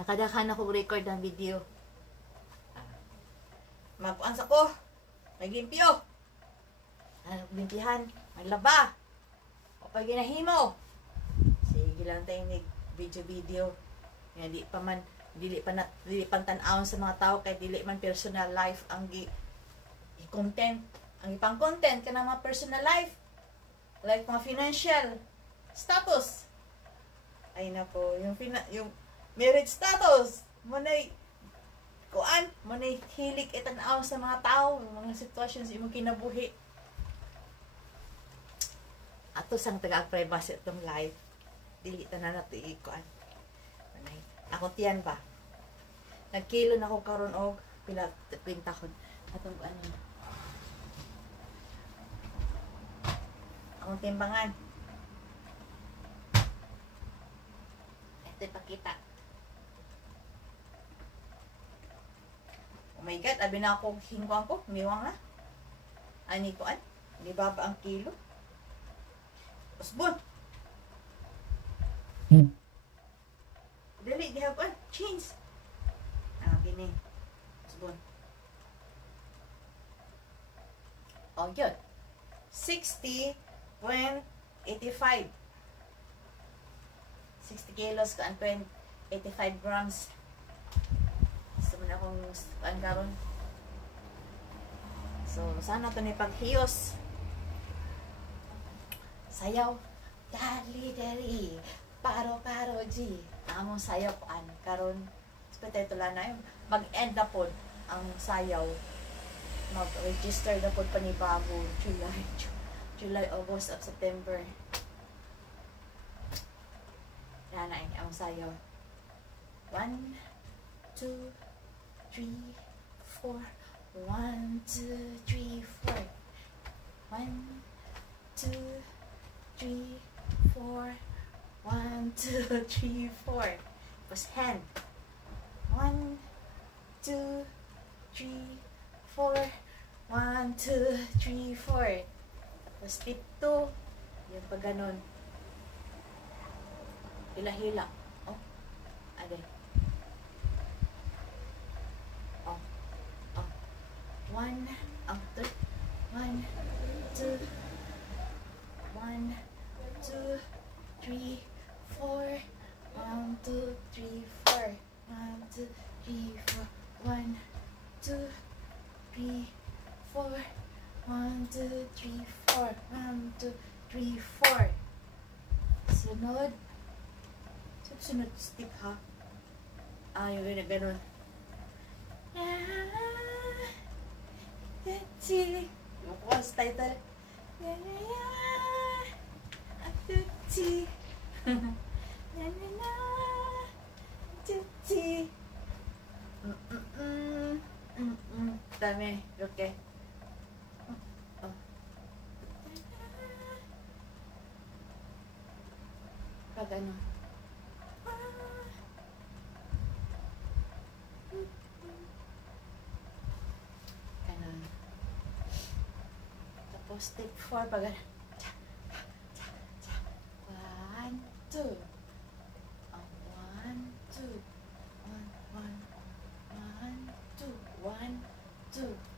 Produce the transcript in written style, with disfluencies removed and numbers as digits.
Nakadakan ako record ng video. Magpuans ako. Maglimpyo. Limpihan. Maglaba. O pag ginahimo. Sige lang tayo ni video. Nga di pa man, dili pa tan-awon sa mga tao kay dili man personal life ang content. Ang ipang content ka ng mga personal life. Like mga financial status. Ay nako, yung marriage status. Manay hilik itanaw sa mga tao, mga sitwasyon sa imong kinabuhi. Ato sang taga-privacy itong life. Dili tanan nato ikuan. Ako tiyan ba? Nagkilo na ako karon og pintakon. Atong ano. Akong timbangan. Ito ipakita. Oh my God, abi na ako hingwang ko. Miwang na. Ani ko an. Di ba ang kilo? Usbon. Dali, di have change. Gini. Usbon. Oh, yun. 60.85. 60 kilos ka 85 grams. Gusto mo na akong karon. So, sana ito na paghiyos. Sayaw. Dali. Paro, G. Among sayaw ko karon. Speta ito lang na mag-end na po ang sayaw. Mag-register na po panibago. July, August, of September. Yan na ang sayaw. 1, 2, 3, 4. 1, 2, 3, 4. 1, 2, 3, 4. 1, 2, 3, 4. Tapos hand. 1, 2, 3, 4. 1, 2, 3, 4. Tapos dito. Yung pag ganun. Hila-hila. Oh. Aday. Oh. 1, 2, 1, 2, 1, 2, 3, 4. 1, 2, 3, 4. 1, 2, 3, 4. 1, 2, 3, 4. 1, 2, 3, 4. 1, 2, 3, 4. Sunod. Sunod stick ha. Yung ganun. Yung course title. Dami. Okay. Pag ano. Ganun. Tapos step 4 pag ano. 1, 2. 1, 2. 1, 1. 1, 2. 1, 2.